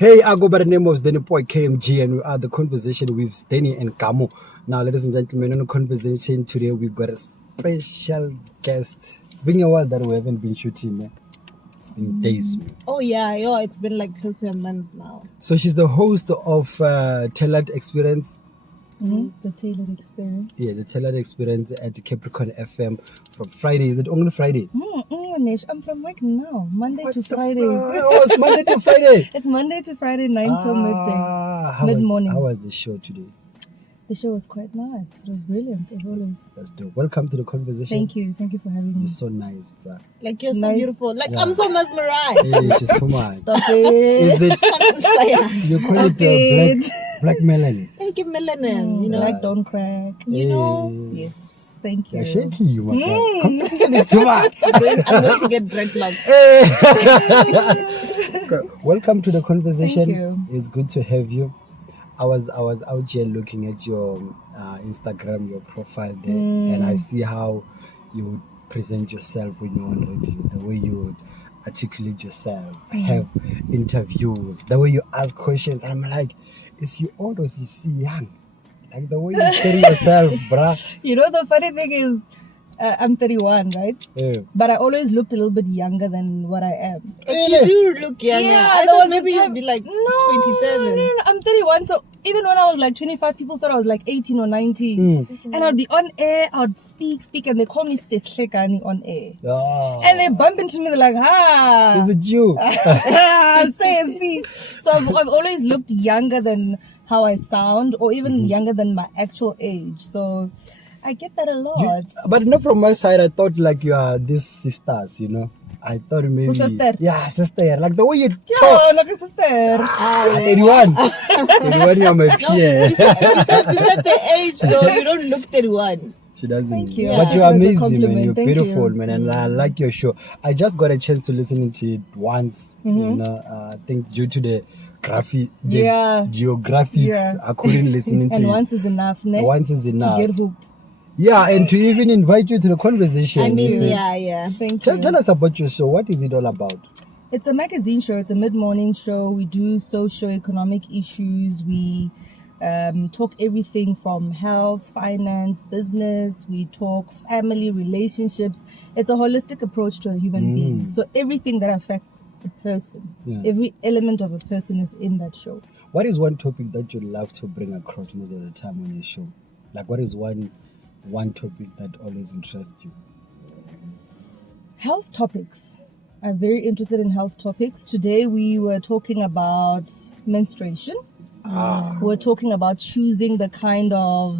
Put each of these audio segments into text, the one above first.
Hey, I go by the name of Danny Boy KMG, and we are the conversation with Danny and Kamo. Now, ladies and gentlemen, on the conversation today, we've got a special guest. It's been a while that we haven't been shooting, man. It's been days. Man. Oh, yeah, it's been like close to a month now. So, she's the host of Tailored Experience. The Tailored Experience. Yeah, the Tailored Experience at the Capricorn FM from Friday. Is it only Friday? I'm from work now. Monday to Friday. Oh, it's Monday to Friday. It's Monday to Friday, 9 till midday. Mid-morning. How was the show today? The show was quite nice. It was brilliant, as always. That's dope. Welcome to the conversation. Thank you. Thank you for having me. You're so nice, bro. Like, you're so Nice. beautiful. Like, I'm so mesmerized. Hey, she's too much. Stop it. Is it? You call it the black melanin. Thank you, melanin. You know, Like, don't crack. you know. Yes. Thank you. You're shaky, you my guy. Come on, it's too much. I'm going to get dreadlocks. Welcome to the conversation. Thank you. It's good to have you. I was out here looking at your Instagram, your profile there, and I see how you would present yourself when you're on radio, the way you would articulate yourself, have interviews, the way you ask questions. And I'm like, is he old or is he young? Like the way you carry yourself, bruh. You know, the funny thing is, I'm 31, right? Yeah. But I always looked a little bit younger than what I am. But you do look younger. Yeah, I there thought was a maybe time- you'd be like No, 27. No, I'm 31. So even when I was like 25, people thought I was like 18 or 19. And I'd be on air, I'd speak, and they call me Sis Hlekani on air. Oh. And they bump into me, they're like, Is it you? see. So I've always looked younger than how I sound, or even younger than my actual age. So I get that a lot. But not from my side. I thought like you are these sisters, you know. I thought maybe sister? Yeah, sister. Like the way you Yo, talk. not a sister. 31. 31, you're my peer. Besides the age, though, you don't look 31. She doesn't. Thank you. But I you're think that's a amazing, man. compliment. You're Thank beautiful, you. man. And I like your show. I just got a chance to listen to it once. You know, I think due to the geographics, Yeah. I couldn't listen to And it. once is enough, ne? Once is enough. To get hooked. Yeah, and to even invite you to the conversation. I you mean, see. yeah. Thank you. Tell us about your show. What is it all about? It's a magazine show. It's a mid-morning show. We do socio-economic issues. We talk everything from health, finance, business. We talk family, relationships. It's a holistic approach to a human being. So everything that affects a person, every element of a person is in that show. What is one topic that you love to bring across most of the time on your show? Like, what is one topic that always interests you? Health topics. I'm very interested in health topics. Today we were talking about menstruation. We're talking about choosing the kind of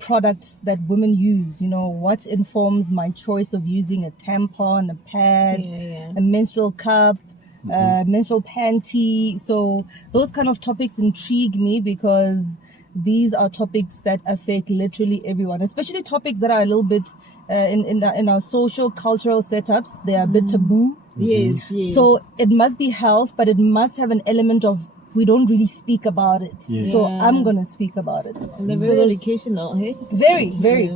products that women use. You know, what informs my choice of using a tampon, a pad, a menstrual cup, menstrual panty. So those kind of topics intrigue me because these are topics that affect literally everyone, especially topics that are a little bit in our social cultural setups. They are a bit taboo. Yes. So it must be health, but it must have an element of we don't really speak about it. So I'm going to speak about it. And they're very educational, hey? Very, very.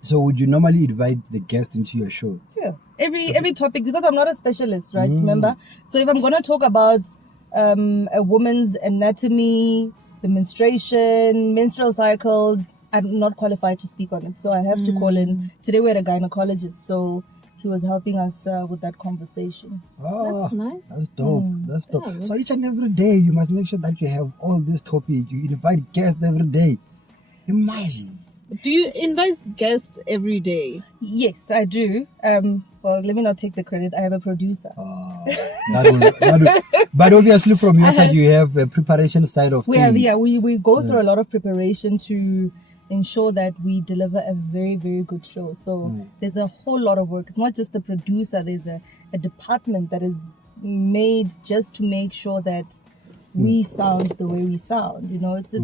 So would you normally invite the guest into your show? Yeah. Every topic, because I'm not a specialist, right? Remember? So if I'm going to talk about a woman's anatomy, the menstruation, menstrual cycles, I'm not qualified to speak on it. So I have to call in. Today we had a gynecologist, so he was helping us with that conversation. Oh, That's nice. That's dope. That's dope. Yeah. So each and every day, you must make sure that you have all this topic. You invite guests every day. Imagine. Do you invite guests every day? Yes, I do. Well, let me not take the credit. I have a producer. But obviously, from your side, you have a preparation side of things. We go through a lot of preparation to ensure that we deliver a very, very good show. So there's a whole lot of work. It's not just the producer. There's a department that is made just to make sure that we sound the way we sound. You know, it's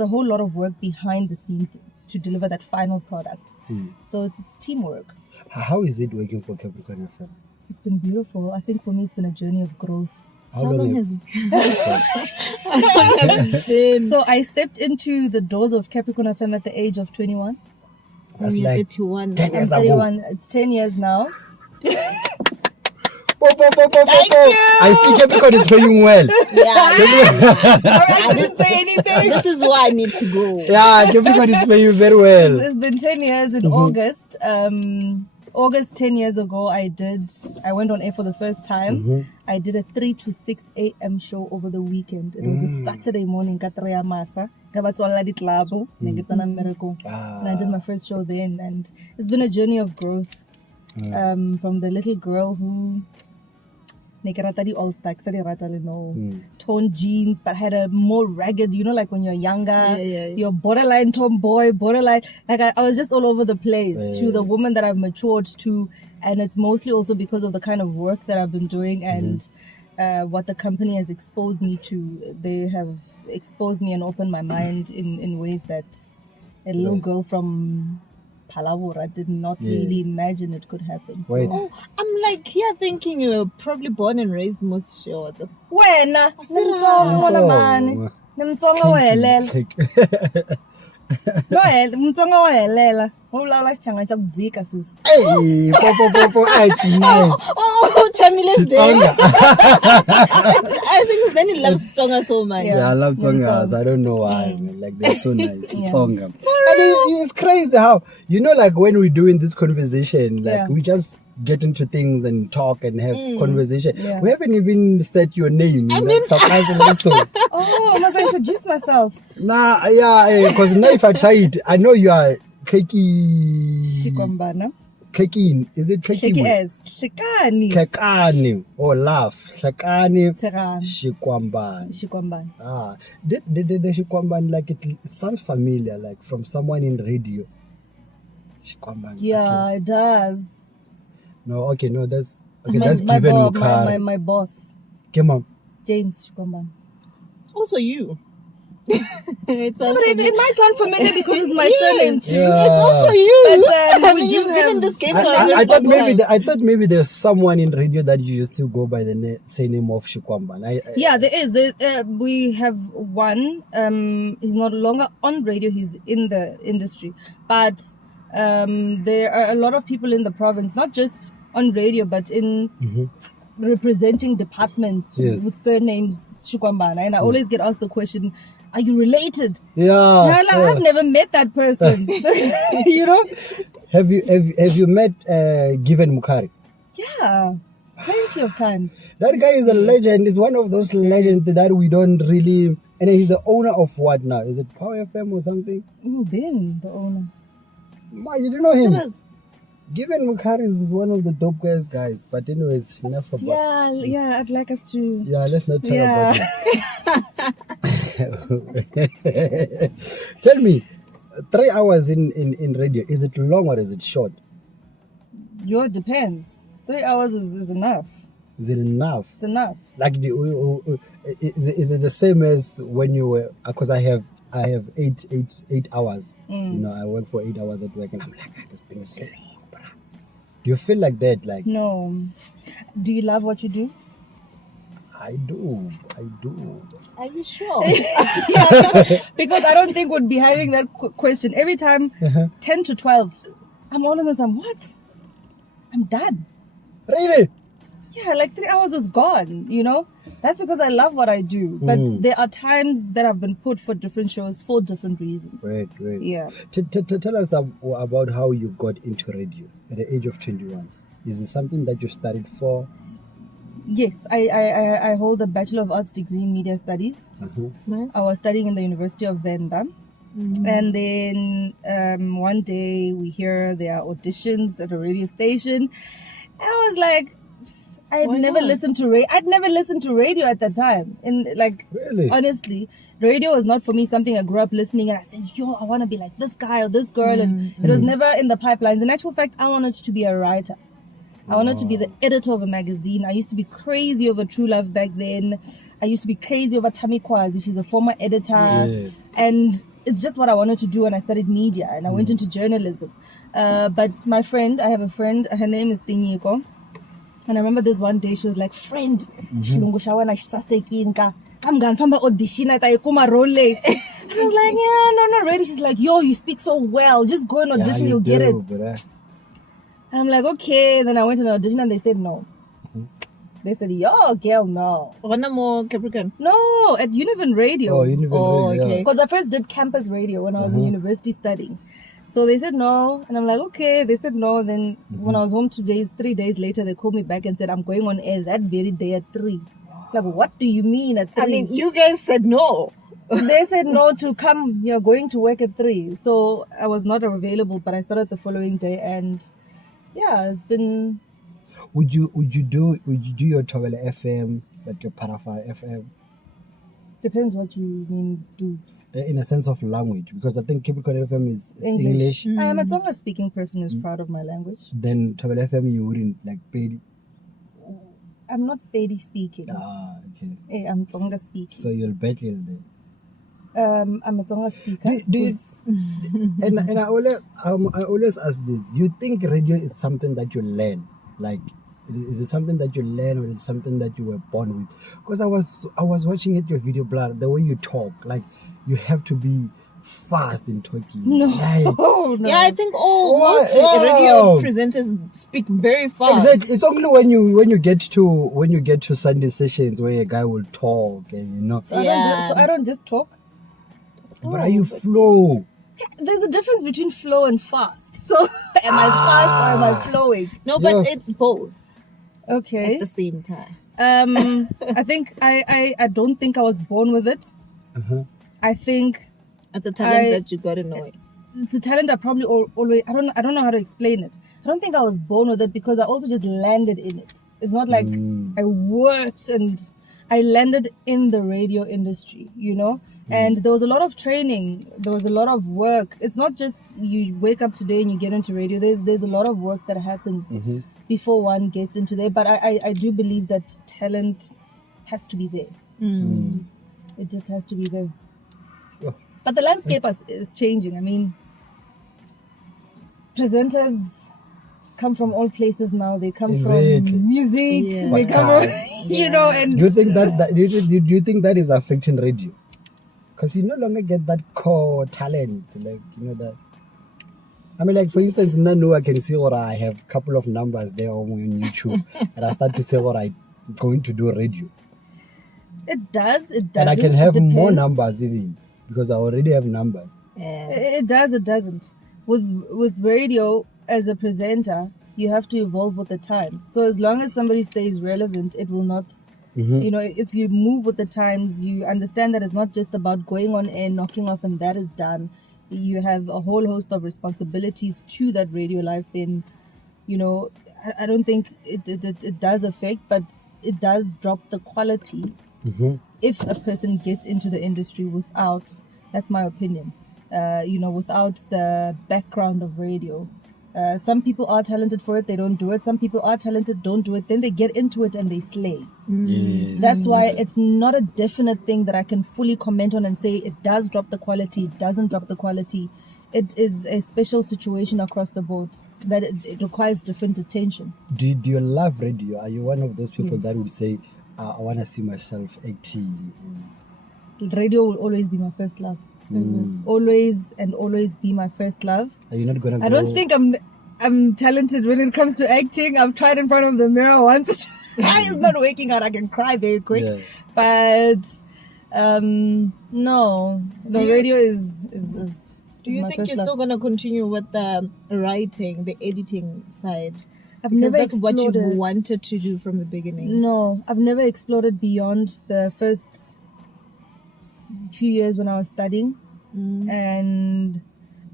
a whole lot of work behind the scenes to deliver that final product. So it's teamwork. How is it working for Capricorn FM? It's been beautiful. I think for me, it's been a journey of growth. How long has So I stepped into the doors of Capricorn FM at the age of 21. That's you're like 31. 10 I'm years ago. 31. It's 10 years now. I see Capricorn is playing well. I didn't say anything. This is why I need to go. Yeah, Capricorn is playing very well. It's been 10 years in August. August 10 years ago, I went on air for the first time. I did a 3 to 6 a.m. show over the weekend. It was a Saturday morning. And I did my first show then, and it's been a journey of growth. From the little girl who torn jeans, but had a more ragged, like when you're younger, you're borderline tomboy, borderline, like I was just all over the place, to the woman that I've matured to. And it's mostly also because of the kind of work that I've been doing and what the company has exposed me to. They have exposed me and opened my mind in ways that a little girl from Palawura did not really imagine it could happen. So. Oh, I'm like here thinking you were probably born and raised most short. Wena, nimtsonga mani, nimtsonga wehelela. No, mtsonga wehelela. Wulawula xichanga xa kudzika sis. Hey, po, it's nice. Oh, Chamile's there. I think then he loves Tsonga so much. Yeah, I love Tsongas. I don't know why. Man. Like they're so nice. Tsonga. And it's crazy how like when we're doing this conversation, like we just get into things and talk and have conversation. Yeah. We haven't even said your name. Surprisingly so. Oh, I must introduce myself. Nah, yeah, because now if I try it, I know you are Shikwambana. Hlekani. Is it Hlekani? Hlekani. Oh, laugh. Hlekani. Shikwambana. Ah, the Shikwambana, like it sounds familiar, like from someone in radio. Shikwambana. Yeah, it does. No, that's given my boss. Come on. James Shikwambana. Also you. But it might sound familiar because it's my surname too. Yeah. It's also you. But you've been in this game. I thought maybe there's someone in radio that you used to go by the same name of Shikwambana. Yeah, there is. We have one. He's no longer on radio. He's in the industry, but there are a lot of people in the province, not just on radio, but in representing departments with surnames Shikwambana. And I always get asked the question, are you related? Yeah. I've never met that person. Have you met Given Mukari? Yeah, plenty of times. That guy is a legend. He's one of those legends that we don't really. And he's the owner of what now? Is it Power FM or something? Been the owner. Why you don't know him? Given Mukari is one of the dope guys. But anyways, enough about. Yeah. I'd like us to. Yeah, let's not talk about it. Tell me, 3 hours in radio, is it long or is it short? It depends. 3 hours is enough. Is it enough? It's enough. Like, is it the same as when you were? Because I have 8 hours. I work for 8 hours at work, and I'm like, this thing is long, bro. Do you feel like that? Like, no. Do you love what you do? I do. Are you sure? Because I don't think we'd be having that question every time. 10 to 12, I'm always on some what? I'm done. Really? Yeah, like 3 hours is gone, That's because I love what I do. But there are times that I've been put for different shows for different reasons. Right. Yeah. Tell us about how you got into radio at the age of 21. Is it something that you studied for? Yes, I hold a Bachelor of Arts degree in Media Studies. Nice. I was studying in the University of Venda. And then one day we hear there are auditions at a radio station. I was like, I'd never listened to radio at that time. Really? Honestly, radio was not for me something I grew up listening and I said, I want to be like this guy or this girl. And it was never in the pipelines. In actual fact, I wanted to be a writer. I wanted to be the editor of a magazine. I used to be crazy over True Love back then. I used to be crazy over Tammy Kwazi. She's a former editor. Yes. And it's just what I wanted to do when I studied media. And I went into journalism. But my friend, I have a friend, her name is Tinyiko. And I remember this one day, she was like, friend, shilungu shawana shisaseki nka. I'm going to audition at Ayakuma Role. I was like, no, ready. She's like, you speak so well. Just go and audition, you'll get it. And I'm like, okay. Then I went to an audition and they said no. They said, yo, girl, no. One more Capricorn. No, at Univen Radio. Oh, Univen Oh, Radio, okay. yeah. Because I first did campus radio when I was in university studying. So they said no. And I'm like, okay. They said no. Then when I was home 3 days later, they called me back and said, I'm going on air that very day at 3. Like, what do you mean at 3? I mean, you guys said no. They said no to come. You're going to work at 3. So I was not available, but I started the following day. And yeah, it's been... Would you do your Tobela FM, like your Parafa FM? Depends what you mean, do. In a sense of language, because I think Capricorn FM is English. I am a Tsonga speaking person who's proud of my language. Then Tobela FM you wouldn't like pay. I'm not Pedi speaking. Ah, okay. I'm Tsonga speaking. So you'll battle then. I'm a Tsonga speaker. Do you, and I always ask this: do you think radio is something that you learn? Like, is it something that you learn, or is it something that you were born with? Because I was watching your video, blood. The way you talk, like you have to be fast in talking. No, Like, no. Yeah, I think most Wow. radio presenters speak very fast. exactly. It's only when you get to Sunday sessions where a guy will talk and So Yeah. I don't just talk. But are you flow? There's a difference between flow and fast. So am I fast or am I flowing? No, but Yeah. it's both Okay. at the same time. I think I don't think I was born with it. Uh-huh. I think It's a talent I- that you gotta know it. it's a talent I probably always I don't know how to explain it. I don't think I was born with it because I also just landed in it. It's not like I worked and I landed in the radio industry, and there was a lot of training, there was a lot of work. It's not just you wake up today and you get into radio. There's a lot of work that happens before one gets into there. But I do believe that talent has to be there. It just has to be there. Oh. But the landscape is changing. I mean, presenters come from all places now. They come Exactly. from music. Yeah. They come from, and Do you think that do you think that is affecting radio? Because you no longer get that core talent, like that. I mean, like for instance, now I can see what I have a couple of numbers there on YouTube, and I start to say what I'm going to do radio, it does. It doesn't. and I can It have more depends. numbers even because I already have numbers. Yeah. It does. It doesn't. With radio as a presenter, you have to evolve with the times. So as long as somebody stays relevant, it will not. If you move with the times, you understand that it's not just about going on air, knocking off, and that is done. You have a whole host of responsibilities to that radio life. Then, I don't think it does affect, but it does drop the quality if a person gets into the industry without. That's my opinion. Without the background of radio. Some people are talented for it, they don't do it. Some people are talented, don't do it. Then they get into it and they slay. Yes. That's why it's not a definite thing that I can fully comment on and say it does drop the quality, it doesn't drop the quality. It is a special situation across the board that it requires different attention. Do you love radio? Are you one of those people that Yes. would say, I want to see myself acting? Radio will always be my first love. Always and always be my first love. Are you not gonna go? I don't think I'm talented when it comes to acting. I've tried in front of the mirror once. It's not working out. I can cry very quick. Yeah. But no, the radio is Do you my think first you're love. still gonna continue with the writing, the editing side? I've Because never that's what explored you've it. wanted to do from the beginning. No, I've never explored it beyond the first few years when I was studying, and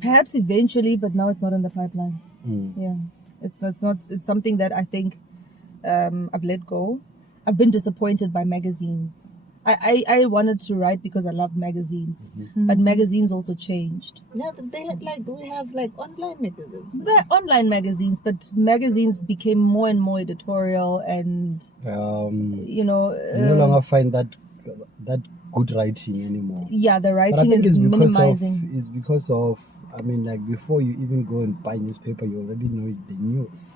perhaps eventually, but now it's not in the pipeline. Yeah, it's not. It's something that I think I've let go. I've been disappointed by magazines. I wanted to write because I love magazines, but magazines also changed. Yeah, they had we have online magazines. They're online magazines, but magazines became more and more editorial, and you no longer find that good writing anymore. yeah, the But I writing think is it's minimizing. it's because of before you even go and buy newspaper, you already know the news.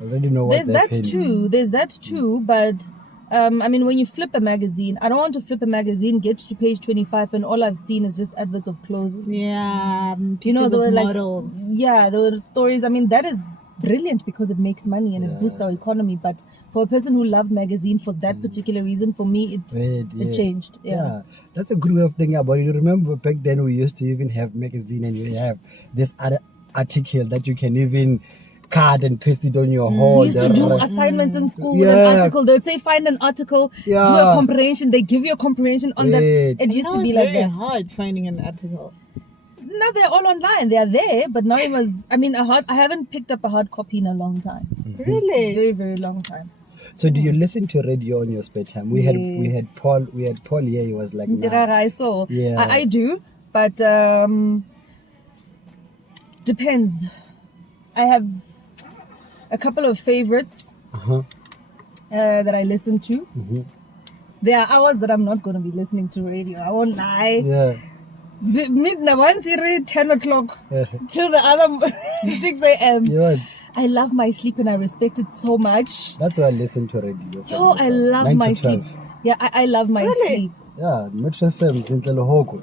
You already know what's There's that too, but when you flip a magazine, I don't want to flip a magazine, get to page 25, and all I've seen is just adverts of clothes. Yeah, You know, pictures there of were models. there were stories. That is brilliant because it makes money and it boosts our economy. But for a person who loved magazine for that particular reason, for me, it changed. Yeah. That's a good way of thinking about it. You remember back then we used to even have magazine and you have this other article that you can even cut and paste it on your wall. We used to do assignments in school with an article. They would say, find an article, do a comprehension. They give you a comprehension on that. It used to be like that. It's very hard finding an article. Now they're all online. They are there, but now I haven't picked up a hard copy in a long time. Really? Very, very long time. So do you listen to radio on your spare time? We had Paul here. He was like, nah. I do, but depends. I have a couple of favorites that I listen to. There are hours that I'm not going to be listening to radio. I won't lie. Yeah. Midnight, once you read 10 o'clock till the other 6 a.m. Yeah. I love my sleep and I respect it so much. That's why I listen to radio. I love my sleep. Yeah, I love my sleep. Yeah, Metro FM is in Telehoko.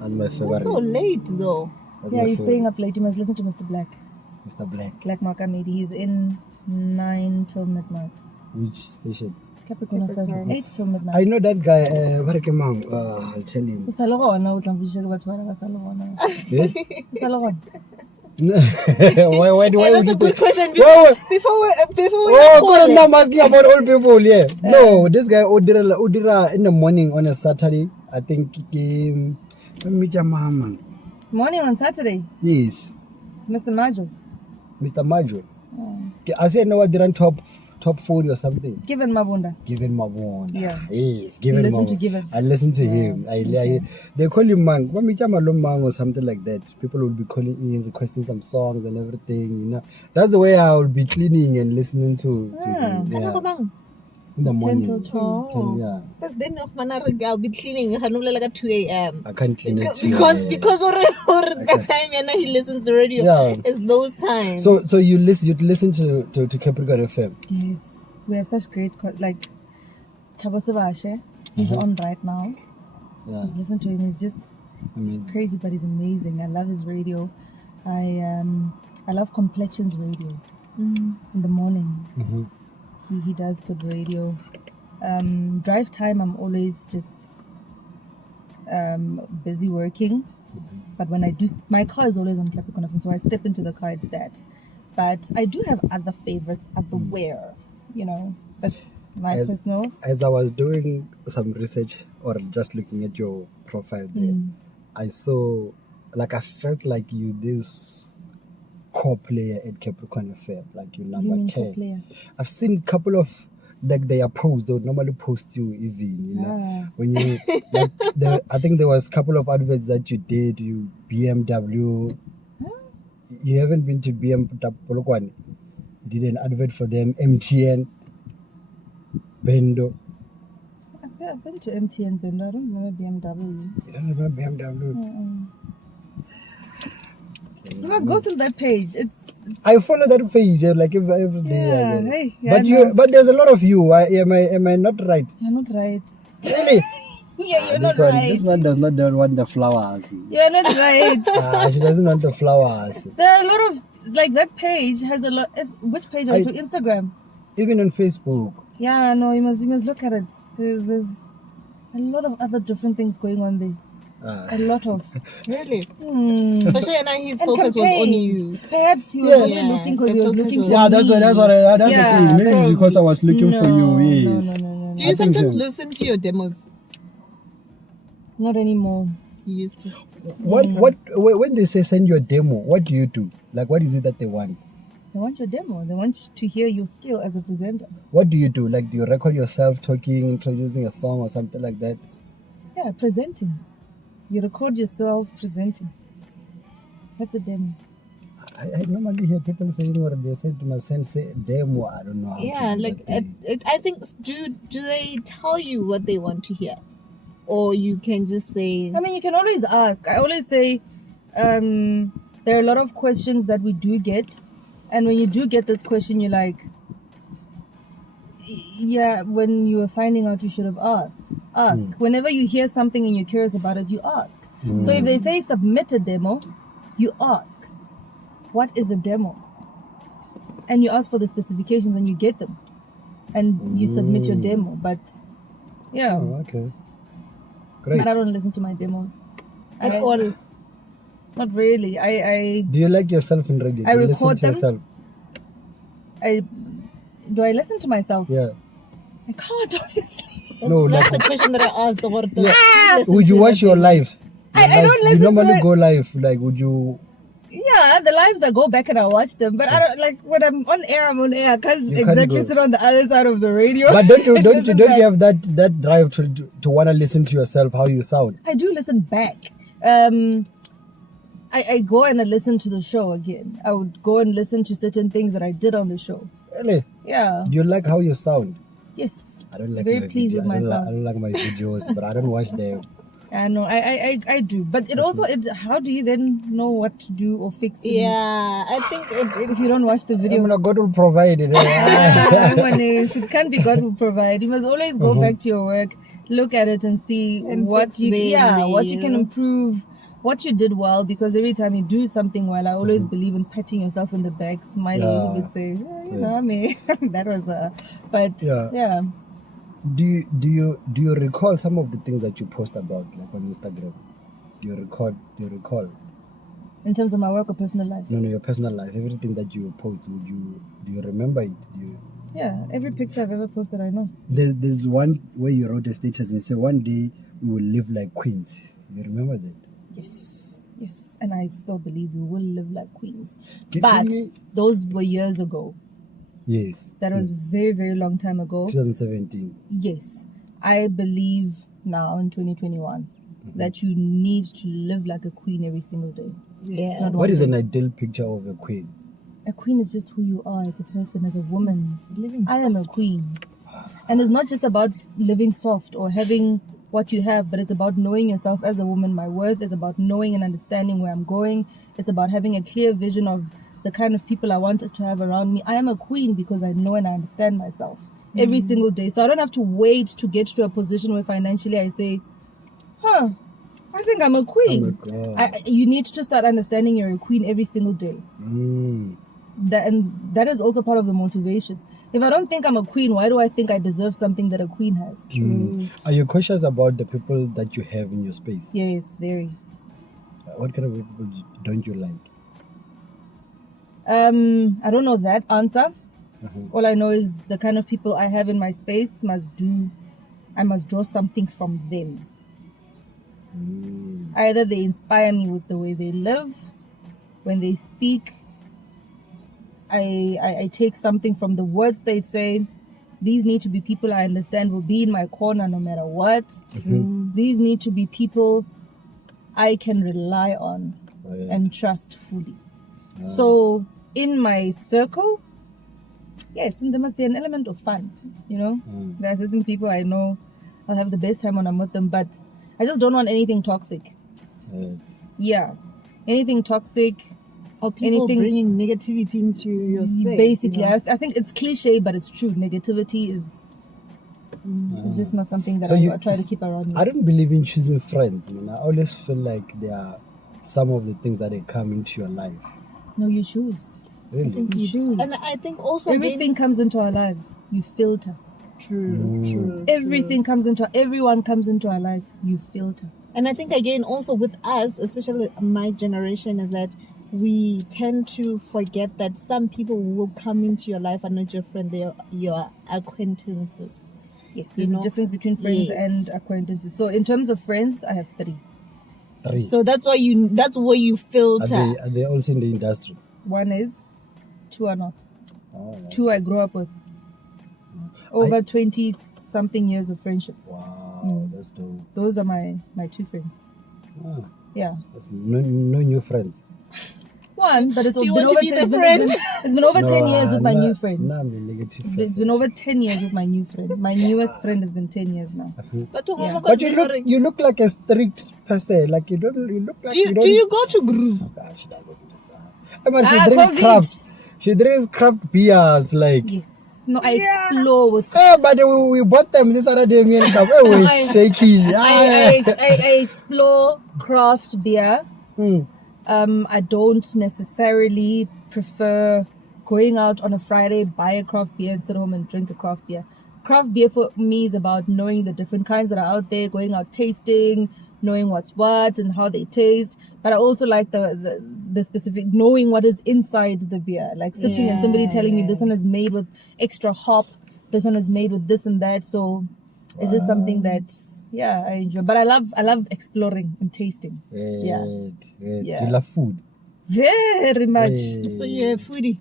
That's my favorite. It's so late though. You're staying up late. You must listen to Mr. Black. Mr. Black. Black Makamedi. He's in 9 till midnight. Which station? Capricorn FM. 8 till midnight. I know that guy. I'll tell him. Why That's a good question. Before we I'm asking about old people. Yeah. No, this guy Odira in the morning on a Saturday. I think Morning on Saturday. Yes. It's Mr. Majo. Mr. Majo. I said no, I didn't top 40 or something. Given Mabunda. Yeah. Yes, Given listen to Given. I listen to him. They call him Mang. Mang or something like that. People will be calling in, requesting some songs and everything. That's the way I will be cleaning and listening to him. Yeah. In the morning. 10 till 2. Yeah. But then I'll be cleaning at 2 a.m. I can't clean it because the time he listens to radio is those times. So you'd listen to Capricorn FM. Yes, we have such great like Tabosavashe. He's on right now. Yeah. Let's listen to him. He's just crazy, but he's amazing. I love his radio. I love Complexions Radio in the morning. He does good radio. Drive time, I'm always just busy working. But when I do, my car is always on Capricorn FM, so I step into the car, it's that. But I do have other favorites otherwhere, but my personals. As I was doing some research or just looking at your profile there, I felt like you this core player at Capricorn FM, like you number 10. I've seen a couple of like their posts. They would normally post you even, when you I think there was a couple of adverts that you did. You BMW. You haven't been to BMW. You did an advert for them. MTN. Bendo. I've been to MTN Bendo. I don't remember BMW. You don't remember BMW? You must go through that page. I follow that page like every day. But there's a lot of you. Am I not right? You're not right. Really? You're not right. This one does not want the flowers. You're not right. She doesn't want the flowers. There are a lot of that page has a lot. Which page are you to? Instagram? Even on Facebook. Yeah, no, you must look at it. There's a lot of other different things going on there. A lot of. Really? Especially now his focus was on you. Perhaps he was only looking because he was looking for me. That's the thing. Maybe because I was looking for you. Yes. No. Do you sometimes listen to your demos? Not anymore. You used to. What when they say send your demo, what do you do? Like, what is it that they want? They want your demo. They want to hear your skill as a presenter. What do you do? Like, do you record yourself talking, introducing a song or something like that? Yeah, presenting. You record yourself presenting. That's a demo. I normally hear people saying what they say to my son, say demo. I don't know how to do that. I think, do they tell you what they want to hear? Or you can just say... I mean, you can always ask. I always say there are a lot of questions that we do get. And when you do get this question, you're like, yeah, when you were finding out, you should have asked. Ask. Whenever you hear something and you're curious about it, you ask. So if they say submit a demo, you ask, what is a demo? and you ask for the specifications and you get them, and you submit your demo. But yeah, Okay. Great. but I don't listen to my demos At all. Not really. I Do you like yourself in radio? I Do you listen record to them. yourself? do I listen to myself? Yeah. I can't, obviously. That's like the question that I asked. would you watch your live? I don't listen You to normally it. go live. Like, would you? Yeah, the lives I go back and I watch them, but I don't like when I'm on air. I'm on air. I can't You can't exactly go. sit on the other side of the radio. But don't you It don't you doesn't don't you matter. have that drive to want to listen to yourself how you sound? I do listen back. I go and I listen to the show again. I would go and listen to certain things that I did on the show. Really? Yeah. Do you like how you sound? Yes. I don't like Very my pleased video. with I myself. don't like my videos, but I don't watch them. I know. I do. But it also how do you then know what to do or fix it Yeah, I think if you don't watch the I'm video? gonna God will provide it. It can't be God will provide. You must always go back to your work, look at it, and see And what fix you them, what you you can know. improve, what you did well. Because every time you do something well, I always believe in patting yourself in the back, smiling a little Yeah. bit, say, you know, I mean, that was but Yeah. yeah. Do you recall some of the things that you post about, like on Instagram? Do you recall? In terms of my work or personal life, No, your personal life, everything that you post. Do you remember it? yeah, every picture I've ever posted, I know. There's one where you wrote a status and said one day we will live like queens. You remember that? Yes, and I still believe we will live like queens. Can But you- those were years ago. Yes. That was very, very long time ago. 2017. Yes, I believe now in 2021 that you need to live like a queen every single day. yeah. Not What one is day. an ideal picture of a queen? A queen is just who you are as a person, as a woman. living I am a soft. queen. And it's not just about living soft or having what you have, but it's about knowing yourself as a woman. My worth is about knowing and understanding where I'm going. It's about having a clear vision of the kind of people I want to have around me. I am a queen because I know and I understand myself every single day. So I don't have to wait to get to a position where financially I say, I think I'm a queen. Oh my God. You need to start understanding you're a queen every single day. That is also part of the motivation. If I don't think I'm a queen, why do I think I deserve something that a queen has? Are you cautious about the people that you have in your space? Yes, very. What kind of people don't you like? I don't know that answer. All I know is the kind of people I have in my space I must draw something from them. Either they inspire me with the way they live, when they speak, I take something from the words they say. These need to be people I understand will be in my corner no matter what. These need to be people I can rely on and trust fully. So in my circle, yes, there must be an element of fun, you know. There are certain people I know I'll have the best time when I'm with them, but I just don't want anything toxic. Yeah, anything toxic. Or people Anything- bringing negativity into your space. Basically, you know? I think it's cliche, but it's true. Negativity is just not something that So I try to keep around me. I don't believe in choosing friends. I mean, I always feel like there are some of the things that they come into your life. No, you choose. Really? You choose. And I think also Everything comes into our lives. You filter. true. Everything comes into everyone comes into our lives. You filter. And I think again also with us, especially my generation, is that we tend to forget that some people who will come into your life are not your friend, they are your acquaintances. Yes, You there's know? a difference between friends Yes. and acquaintances. So in terms of friends, I have 3. 3. So that's where you filter. Are they also in the industry? 1 is, 2 are not. Oh, 2 I grew up with. Over 20 something years of friendship. wow, that's dope. Those are my 2 friends. Ah, Yeah. that's no new friends. 1, but it's Do you been want to over be 10 the friend? it's been over 10 years with my new friend. Nah, I'm a negative It's person. been over 10 years with my new friend. My newest friend has been 10 years now. But to Yeah. But you look like a strict person. Like you look like do you don't. you go to group? Ah, she doesn't do this. I mean, she Ah, drinks COVID. craft. She drinks craft beers. Like, Yes. No, I explore with. but we bought them this other day. Me and Cap, we're shaky. I explore craft beer. Hmm. I don't necessarily prefer going out on a Friday, buy a craft beer and sit home and drink a craft beer. Craft beer for me is about knowing the different kinds that are out there, going out tasting, knowing what's what and how they taste. But I also like the specific, knowing what is inside the beer. Like sitting and somebody telling me this one is made with extra hop, this one is made with this and that. So it's just something that, I enjoy. But I love exploring and tasting. Yeah. Do you Yeah. love food? Very much. So you're a foodie.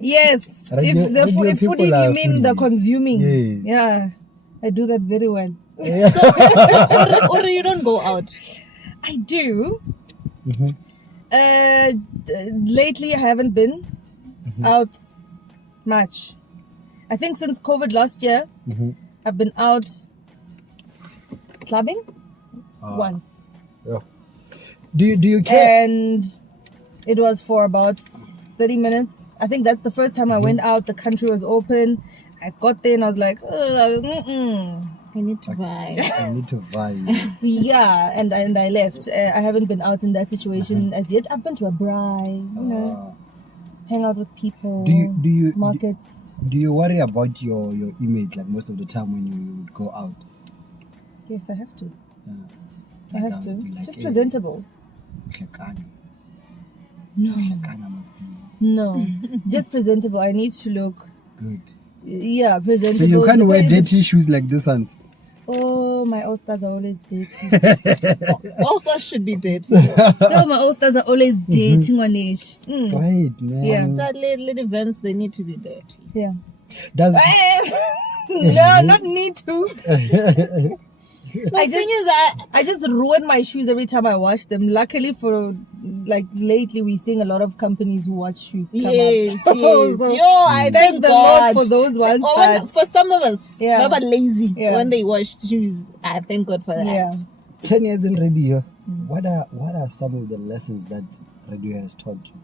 Yes. Radio- If the radio if people foodie, are you mean the foodies. consuming. Yeah. Yeah. I do that very well. Or you don't go out. I do. Lately, I haven't been out much. I think since COVID last year, I've been out clubbing once. Yeah. Do you care? And it was for about 30 minutes. I think that's the first time I went out. The country was open. I got there and I was like, I need to buy. I need to vibe. yeah, and I left. I haven't been out in that situation as yet. I've been to a braai, hang out with people, Do you markets. do you worry about your image like most of the time when you would go out? Yes, I have to. Yeah. I have to. You like Just a presentable. Hlekani. No. Hlekani must be No, just presentable. I need to look, good. presentable. So you can't The wear way- dirty shoes like this ones. Oh, my old stars are always dating. Also should be dirty. No, my old stars are always dating on ish. Right, man. Yeah. That little events, they need to be dirty. Yeah. Does No, not need to. The I just ruin my shoes every time I wash them. Luckily for lately we're seeing a lot of companies who wash shoes come yes, up. yes. So, Yo, I thank the God Lord for those ones. Or but for some of us, Yeah. not lazy Yeah. when they wash shoes. I thank God for that. yeah. 10 years in radio, what are some of the lessons that radio has taught you?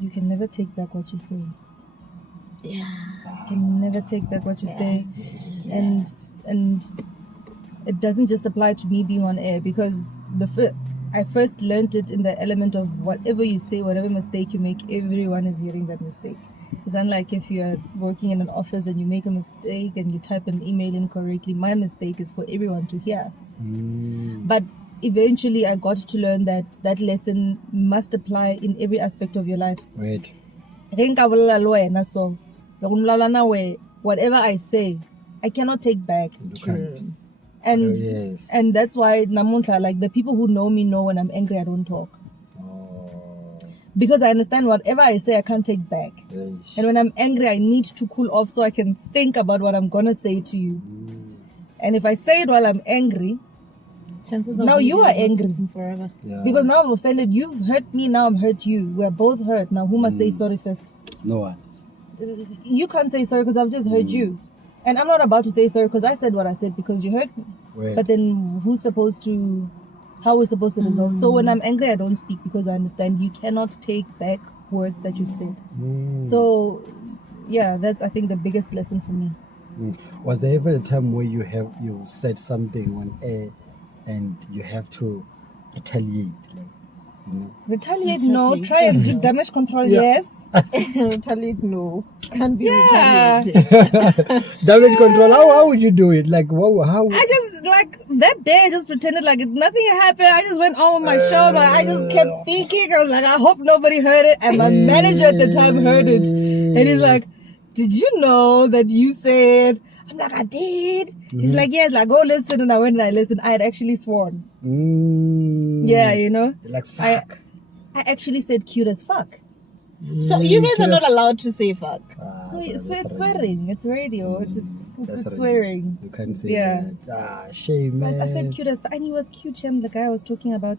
You can never take back what you say. Yeah. You can never take back what you say. And it doesn't just apply to me being on air, because I first learned it in the element of whatever you say, whatever mistake you make, everyone is hearing that mistake. It's unlike if you're working in an office and you make a mistake and you type an email incorrectly. My mistake is for everyone to hear. But eventually I got to learn that lesson must apply in every aspect of your life. Right. So whatever I say, I cannot take back. True. And Yes. and that's why namunta, like the people who know me know when I'm angry I don't talk. Oh, Because I understand whatever I say I can't take back. yes. And when I'm angry I need to cool off so I can think about what I'm gonna say to you. And if I say it while I'm angry, Chances of now me you are being angry. forever. Yeah. Because now I'm offended, you've hurt me, now I'm hurt you. We're both hurt. Now who must say sorry first? No one. You can't say sorry because I've just hurt you. And I'm not about to say sorry because I said what I said because you hurt me. Right. But then how we're supposed to resolve? So when I'm angry, I don't speak because I understand you cannot take back words that you've said. So yeah, that's I think the biggest lesson for me. Was there ever a time where you said something on air and you have to retaliate? Retaliate, no. Try and do damage control, yes. Retaliate, no. Can't be Yeah. retaliated. Damage control. How would you do it? Like how? I just that day I just pretended like nothing happened. I just went on with my show, but I just kept speaking. I was like, I hope nobody heard it. And my manager at the time heard it. And he's like, did you know that you said? I'm like, I did. He's like, yes, like go listen. And I went and I listened. I had actually sworn. Yeah, you know. Like fuck. I actually said cute as fuck. So you guys are not allowed to say fuck. It's swearing. It's radio. It's That's swearing. You can't say Yeah. that. Shame, So man. I said cute as fuck. And he was cute, Shem, the guy I was talking about.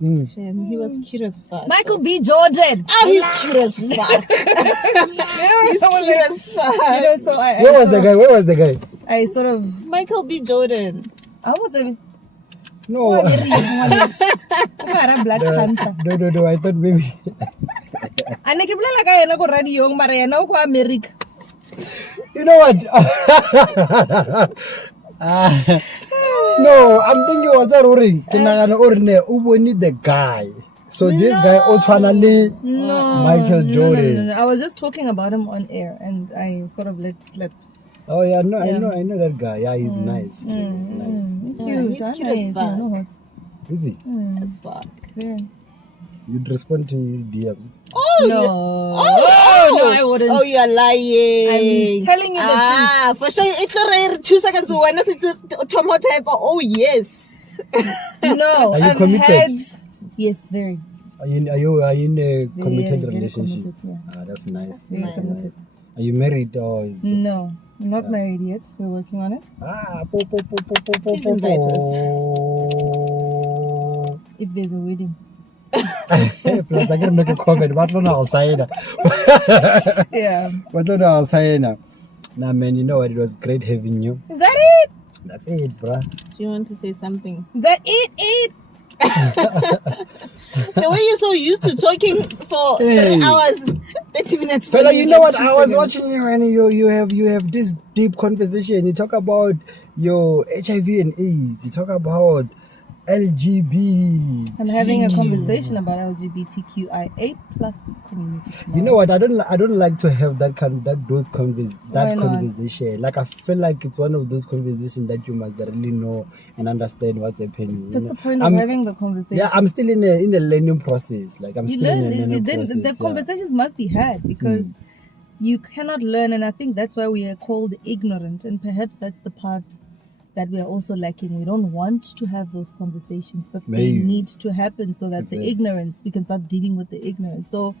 Shame. He was cute as fuck. Michael B. Jordan. Oh, he's cute as fuck. He's cute as fuck. You know, so I Where was the guy? I sort of Michael B. Jordan. I was a No. Black Panther. No. I thought maybe. Ane ke bolela ka yena go radio mara yena o go America. You know what? No, I'm thinking what's that ring? Kinagana or ne uboni the guy. So this guy Otwanale Michael Jordan. No. I was just talking about him on air, and I sort of let it slip. Oh yeah, no, I know that guy. Yeah, he's nice. He's nice. Cute, he's cute as nice. fuck. I know what. Is he? As fuck. Yeah. You'd respond to his DM. Oh No. no, I wouldn't. Oh, you're lying. I'm telling you the truth. For sure. It's 2 seconds. When I say Tomo type. Oh yes. No. Are you I've committed? had. Yes, very. Are you in a committed very relationship? committed, yeah. Ah, that's nice. Very That's committed. nice. Are you married or is just No, I'm not married yet. We're working on it. Please invite us. If there's a wedding. Plus, I can make a comment. What on our side? Yeah. What on our side? Nah, man, you know what? It was great having you. Is that it? That's it, bruh. Do you want to say something? Is that it? The way you're so used to talking for 3 hours, 30 minutes. Fella, you know what? Two I was seconds. watching you and you have this deep conversation. You talk about your HIV and AIDS. You talk about LGBT. I'm having a conversation about LGBTQIA plus community. You know what? I don't like to have that Why not? conversation. Like I feel like it's one of those conversations that you must really know and understand what's happening. you That's know? the point of having the conversation. Yeah, I'm still in the learning process. Like I'm You still in learn. the learning Then process. the conversations must be had because you cannot learn, and I think that's why we are called ignorant, and perhaps that's the part that we are also lacking. We don't want to have those conversations, but they Maybe. need to happen so that Exactly. the ignorance, we can start dealing with the ignorance. So,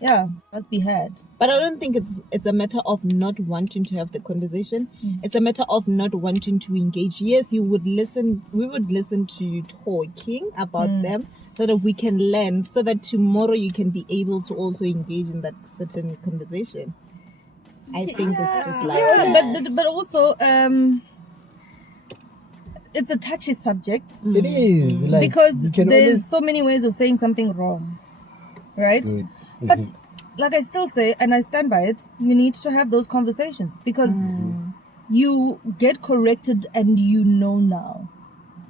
yeah, must be had. But I don't think it's a matter of not wanting to have the conversation. It's a matter of not wanting to engage. Yes, we would listen to you talking about them so that we can learn, so that tomorrow you can be able to also engage in that certain conversation. I think it's just like that. But also, it's a touchy subject It is like because you can there's always so many ways of saying something wrong, right? Good. But like I still say, and I stand by it, you need to have those conversations because you get corrected and you know now.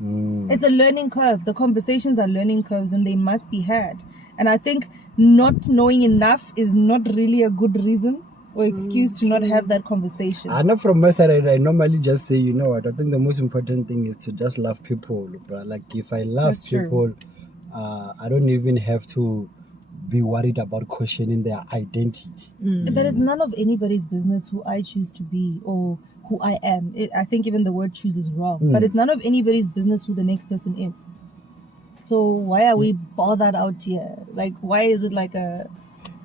It's a learning curve. The conversations are learning curves and they must be had. And I think not knowing enough is not really a good reason or excuse to not have that conversation. I know from my side, I normally just say, you know what, I think the most important thing is to just love people. But like if I love That's true. people, I don't even have to be worried about questioning their identity. But it's none of anybody's business who I choose to be or who I am. I think even the word choose is wrong. But it's none of anybody's business who the next person is. So why are we bothered out here? Like, why is it like a...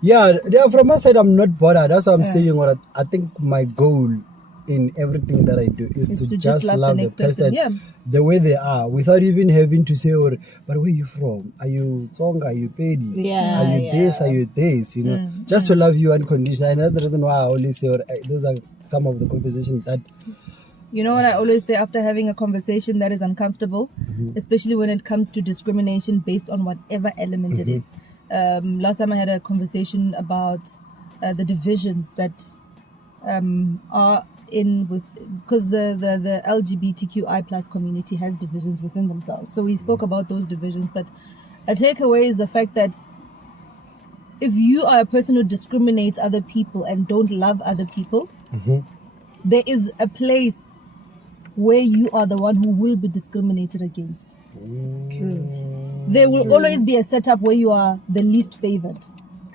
Yeah, from my side, I'm not bothered. That's what I'm saying. What I think my goal in everything that I do is to just love the person the way they are, without even having to say, but where are you from? Are you Tsonga? Are you Pedi? Yeah, Are you this? Are you this? You know, just to love you unconditionally. And that's the reason why I always say, those are some of the conversations that... You know what I always say after having a conversation that is uncomfortable, especially when it comes to discrimination based on whatever element it is. Last time I had a conversation about the divisions that are in with, because the LGBTQI plus community has divisions within themselves. So we spoke about those divisions, but a takeaway is the fact that if you are a person who discriminates other people and don't love other people, there is a place where you are the one who will be discriminated against. True. There will always be a setup where you are the least favored.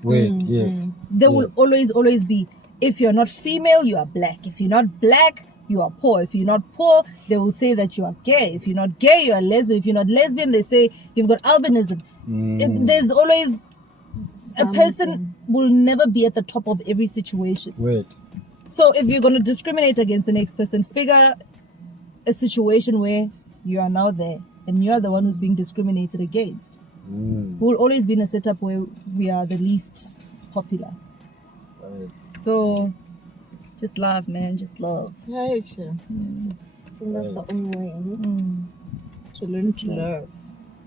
Wait, yes. There will always be, if you're not female, you are black. If you're not black, you are poor. If you're not poor, they will say that you are gay. If you're not gay, you are lesbian. If you're not lesbian, they say you've got albinism. There's always a person will never be at the top of every situation. Wait. So if you're going to discriminate against the next person, figure a situation where you are now there and you are the one who's being discriminated against. We'll always be in a setup where we are the least popular. Right. So just love, man. Just love. Yeah, sure. I think that's the only way to learn to love.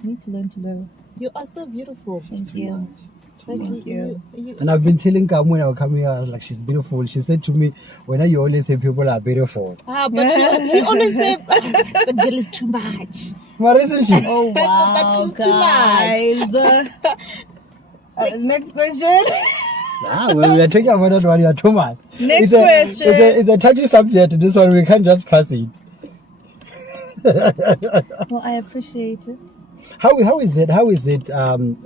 Need to learn to love. You are so beautiful. Thank you. It's too Like much. you. And I've been telling Kamu when I was coming here, I was like, she's beautiful. She said to me, when you always say people are beautiful. But you always say the girl is too much. But isn't she? Oh wow, But she's too much. Next question. We are talking about that one. You are too much. Next It's a touchy subject. This one we can't just pass it. Well, I appreciate it. How is it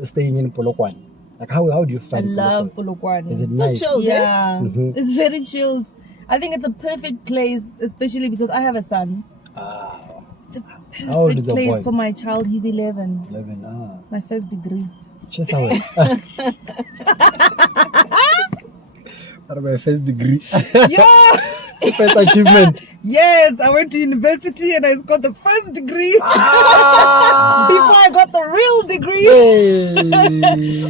staying in Polokwane? Like how do you I find love Polokwane? Polokwane. Is it nice? chilled, Yeah, Mhm. it's very chilled. I think it's a perfect place, especially because I have a son. It's a How old is perfect the place boy? for my child. He's 11. 11. My first degree. Just how What my first degree? Yeah. First achievement. Yes, I went to university and I got the first degree before I got the real degree. Hey.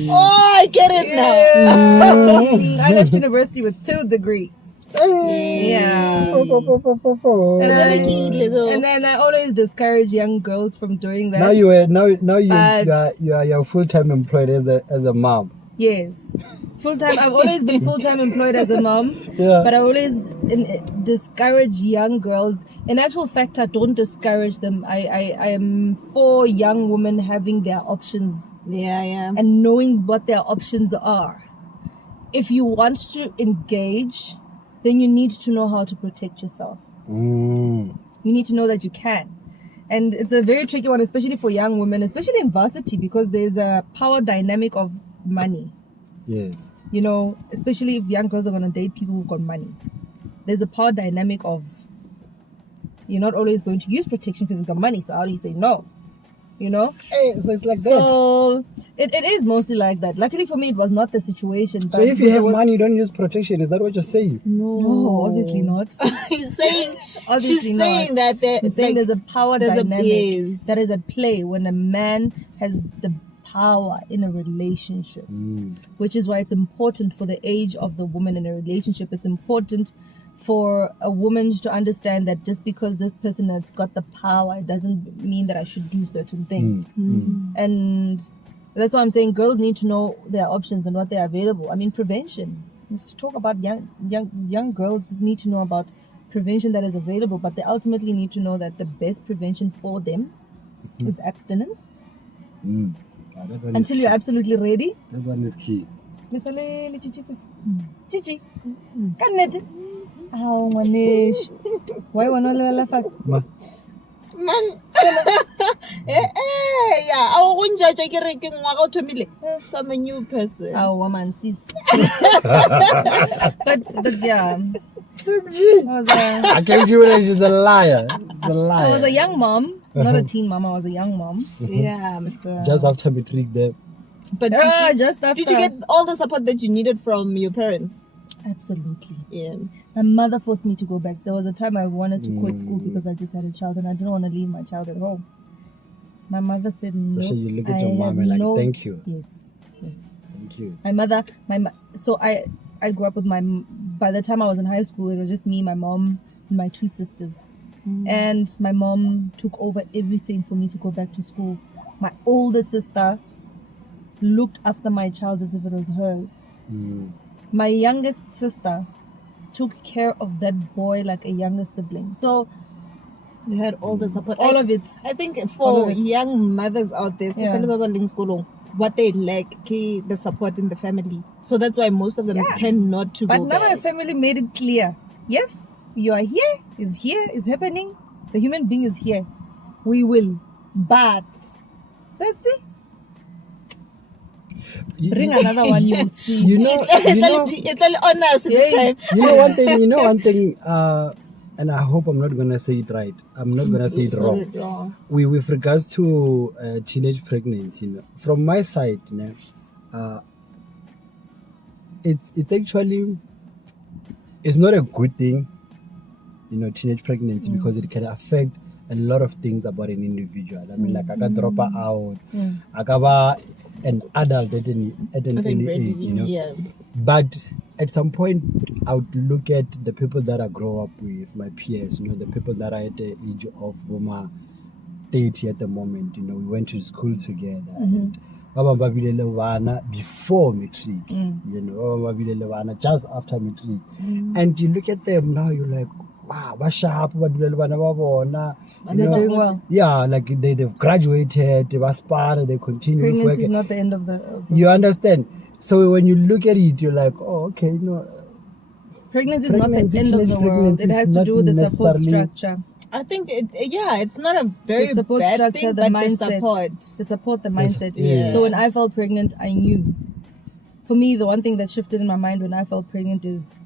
Oh, I get it now. I left university with 2 degrees. Yeah. And then I always discourage young girls from doing that. Now you But- are full-time employed as a mom. Yes. Full-time. I've always been full-time employed as a mom. Yeah. But I always discourage young girls. In actual fact, I don't discourage them. I am for young women having their options Yeah. and knowing what their options are. If you want to engage, then you need to know how to protect yourself. You need to know that you can. And it's a very tricky one, especially for young women, especially in varsity, because there's a power dynamic of money. Yes. You know, especially if young girls are going to date people who've got money. There's a power dynamic of you're not always going to use protection because it's got money. So how do you say no? You know? Hey, so it's like that. So it is mostly like that. Luckily for me, it was not the situation. So if you have money, you don't use protection. Is that what you're saying? No, obviously not. He's saying, Obviously she's not. saying that I'm saying there's a power there's a dynamic yes. that is at play when a man has the power in a relationship, which is why it's important for the age of the woman in a relationship. It's important for a woman to understand that just because this person has got the power, it doesn't mean that I should do certain things. And that's why I'm saying girls need to know their options and what they're available. I mean, prevention. Let's talk about young girls need to know about prevention that is available, but they ultimately need to know that the best prevention for them is abstinence until you're absolutely ready. This one is key. Chichi, kannete. Aw ngwanesh. Why wanna lala fast? Ma, Man. Yeah. I won't judge. I can't to me. So I'm a new person. Aw woman sis. But yeah. I came to you and she's a liar. I was a young mom, not a teen mom. I was a young mom. Yeah. Just after we tricked them. But Just after. did you get all the support that you needed from your parents? Absolutely. Yeah. My mother forced me to go back. There was a time I wanted to quit school because I just had a child and I didn't want to leave my child at home. My mother said no. So you look at your mom and like, thank you. Yes. Thank you. My mother, so I grew up with by the time I was in high school, it was just me, my mom, and my 2 sisters. And my mom took over everything for me to go back to school. My older sister looked after my child as if it was hers. My youngest sister took care of that boy like a younger sibling. So You had all the support. all of it. I think All for of it. young mothers out there, especially Yeah. Baba School, what they lack is the support in the family. So that's why most of them tend not to But go now my back. family made it clear. Yes, you are here, is happening. The human being is here. We will. But, see, bring another one, you will see. You know, It's all honest this time. you know one thing, and I hope I'm not gonna say it right. I'm not gonna say it wrong. With regards to teenage pregnancy, from my side, it's actually it's not a good thing, teenage pregnancy, because it can affect a lot of things about an individual. I mean, like I can drop her out, I can be an adult at an early age, Yeah. But at some point, I would look at the people that I grow up with, my peers, the people that are at the age of Roma 30 at the moment. We went to school together. And ba bang ba bile le bana before matric, you know, ba bang ba bile le bana just after matric, and you look at them now, you're like, wow, ba sharp, ba dula le bana ba bona. And they're doing well. Yeah, like they've graduated, they was part, they continue. Pregnancy is not the end of the you understand? So when you look at it, you're like, oh, okay, you know. Pregnancy is not the end of the world. It has to do with the support structure. I think it's not a very the support bad structure, thing, the but mindset, the mindset. Yes. So when I felt pregnant, I knew. For me, the one thing that shifted in my mind when I felt pregnant is,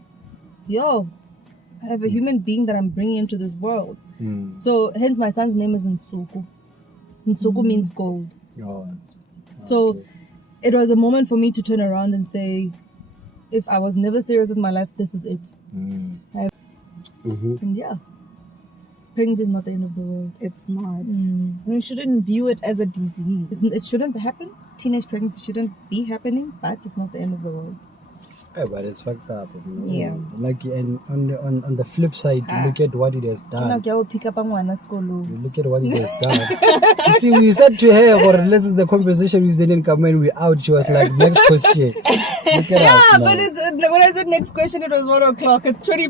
yo, I have a human being that I'm bringing into this world. So hence my son's name is Nsuku. Nsuku means gold. Oh, So it was a moment for me to turn around and say, if I was never serious with my life, this is it. And yeah, pregnancy is not the end of the world. It's not. We shouldn't view it as a disease. It shouldn't happen. Teenage pregnancy shouldn't be happening, but it's not the end of the world. yeah, but it's fucked up. You know? Yeah. Like, and on the flip side, you look at what it has done. You pick up You look at what it has done. You see, we said to her, or this is the conversation we didn't come when we out. She was like, next question. Look at us now. But when I said next question, it was 1 o'clock. It's 20.